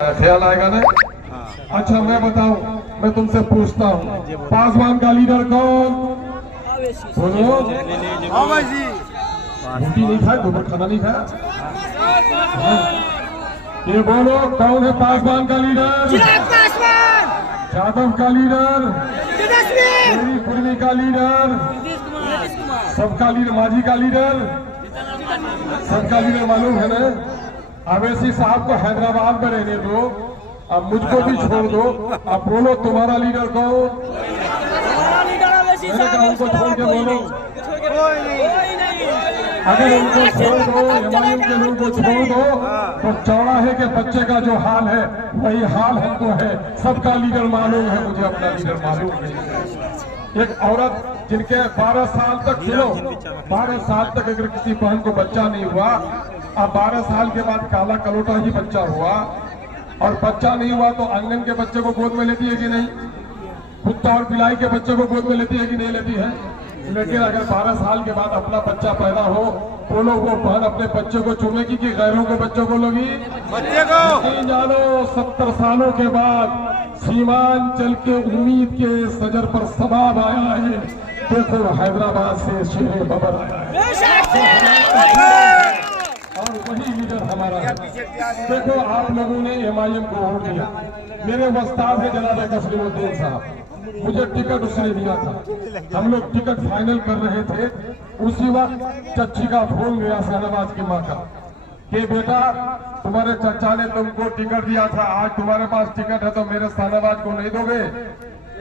ख्याल आएगा ना। अच्छा मैं बताऊं, मैं तुमसे पूछता हूँ, पासवान का लीडर कौन? बोलो। रोटी नहीं खाए, दोपहर खाना नहीं खाया? ये बोलो, कौन है पासवान का लीडर? यादव का लीडर, कुर्मी का लीडर, सबका लीडर, माझी का लीडर, सबका लीडर मालूम है ना? अवैसी साहब को हैदराबाद में रहने दो, अब मुझको भी छोड़ दो। अब बोलो तुम्हारा लीडर कौन? उनको छोड़ के बोलो। अगर उनको छोड़ दो, हिमालय के लोगों को छोड़ दो, तो चौराहे के बच्चे का जो हाल है वही हाल हमको है। सबका लीडर मालूम है, मुझे अपना लीडर मालूम है। एक औरत जिनके 12 साल तक, सुनो, 12 साल तक अगर किसी बहन को बच्चा नहीं हुआ, अब 12 साल के बाद काला कलोटा ही बच्चा हुआ, और बच्चा नहीं हुआ तो आंगन के बच्चे को गोद में लेती है कि नहीं? कुत्ता और बिलाई के बच्चे को गोद में लेती है कि नहीं लेती है? लेकिन अगर 12 साल के बाद अपना बच्चा पैदा हो, तो लोग वो बहन अपने बच्चे को चूमेगी कि गैरों के बच्चों को लोगी? बच्चे को नहीं जानो। 70 सालों के बाद सीमांचल के उम्मीद के सजर पर सवाब आया है। देखो हैदराबाद से शेर बबर आया है, और वही लीडर हमारा है। देखो आप लोगों ने एमआईएम को वोट दिया, मेरे वस्ताद है जनाब तस्लीमुद्दीन साहब, मुझे टिकट उसने दिया था। हम लोग टिकट फाइनल कर रहे थे, उसी वक्त चच्ची का फोन गया शहनवाज की माँ का कि बेटा तुम्हारे चचा ने तुमको टिकट दिया था, आज तुम्हारे पास टिकट है तो मेरे शहनवाज को नहीं दोगे?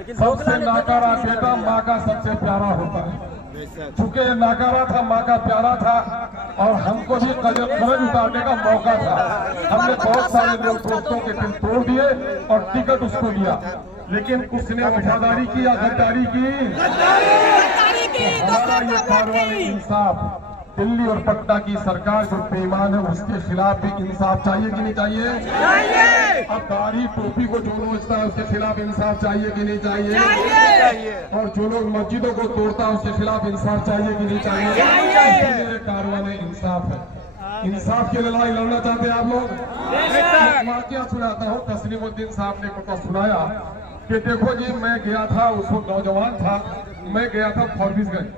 सबसे नाकारा बेटा माँ का सबसे प्यारा होता है। चूंकि नाकारा था, माँ का प्यारा था, और हमको भी कर्ज उतारने का मौका था। हमने बहुत सारे लोग दोस्तों के दिल तोड़ दिए और टिकट उसको दिया, लेकिन उसने वफादारी की या गद्दारी की? हमारा ये कार्रवाई इंसाफ, दिल्ली और पटना की सरकार जो बेईमान है उसके खिलाफ भी इंसाफ चाहिए कि नहीं चाहिए? अब दाढ़ी टोपी को जो नोचता है उसके खिलाफ इंसाफ चाहिए कि नहीं चाहिए? और जो लोग मस्जिदों को तोड़ता है उसके खिलाफ इंसाफ चाहिए कि नहीं चाहिए? कार्रवाई इंसाफ है। इंसाफ की लड़ाई लड़ना चाहते हैं आप लोग? वाकया सुनाता हूँ, तस्लीमुद्दीन साहब ने को सुनाया कि देखो जी, मैं गया था, उस वक्त नौजवान था, मैं गया था फॉरबिसगंज।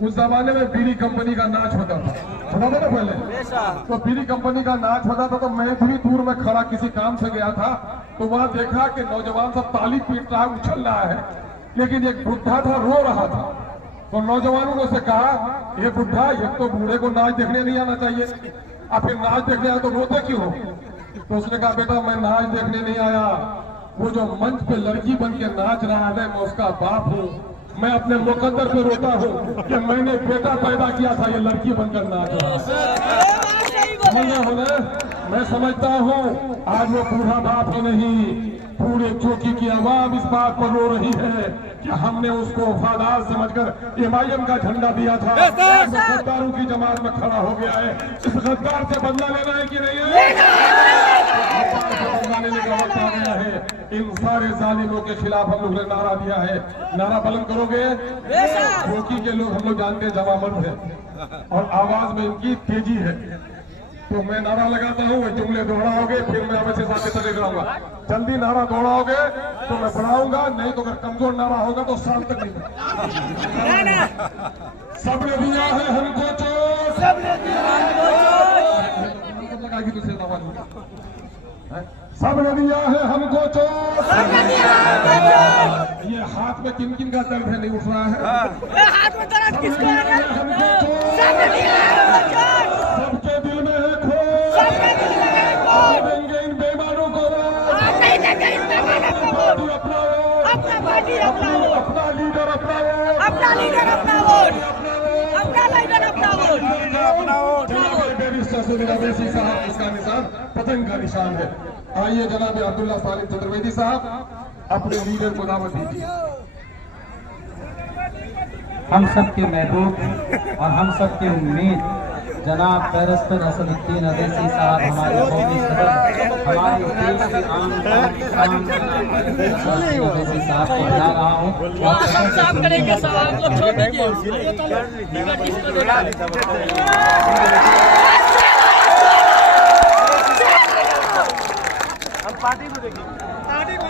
उस जमाने में बीड़ी कंपनी का नाच होता था, सुना था ना पहले? तो बीड़ी कंपनी का नाच होता था, तो मैं थोड़ी दूर में खड़ा किसी काम से गया था, तो वहाँ देखा कि नौजवान सब ताली पीट रहा है, उछल रहा है, लेकिन एक बुढ़ा था रो रहा था। तो नौजवानों ने उसे कहा, ये बुढ़ा, एक तो बूढ़े को नाच देखने नहीं आना चाहिए, आप फिर नाच देखने आए तो रोते क्यों? तो उसने कहा, बेटा मैं नाच देखने नहीं आया, वो जो मंच पे लड़की बन के नाच रहा है मैं उसका बाप हूँ, मैं अपने मुकद्दर पे रोता हूँ कि मैंने बेटा पैदा किया था, ये लड़की बनकर नाच रहा है। मैं समझता हूँ आज वो बूढ़ा बाप ही नहीं, पूरे चौकी की आवाम इस बात पर रो रही है कि हमने उसको वफादार समझकर एमआईएम का झंडा दिया था, गद्दारों की जमात में खड़ा हो गया है। इस गद्दार से बदला लेना है कि नहीं है? लेने का वक्त आ गया है। इन सारे जालिमों के खिलाफ हम लोग ने नारा दिया है। नारा बुलंद करोगे? चौकी के लोग हम लोग जानते हैं जवामर्द है और आवाज में इनकी तेजी है, तो मैं नारा लगाता हूँ, जुमले दोहराओगे, फिर मैं अवश्य साथ तक कराऊंगा। जल्दी नारा दोहराओगे तो मैं बढ़ाऊंगा, नहीं तो अगर कमजोर नारा होगा तो शाम तक नहीं। सबने दिया है हमको चोट, सबने दिया है हमको चोट। ये हाथ में किन किन का दर्द है, नहीं उठ रहा है? हाथ में दर्द किसको है? सबके दिल में है खोट, देंगे इन बेईमानों को अपना लीडर अपना वोट। अवैसी साहब, इसका निशान पतंग का निशान है। आइए जनाब अब्दुल्ला सालिम चतुर्वेदी साहब अपने लीडर को दावत दीजिए। हम सबके महबूब और हम सबके उम्मीद जनाब बैरिस्टर असदुद्दीन अवैसी साहब, हमारे कौमी सदर, हमारे देश के आम अवैसी साहब को बुला रहा हूँ। पार्टी को देखिए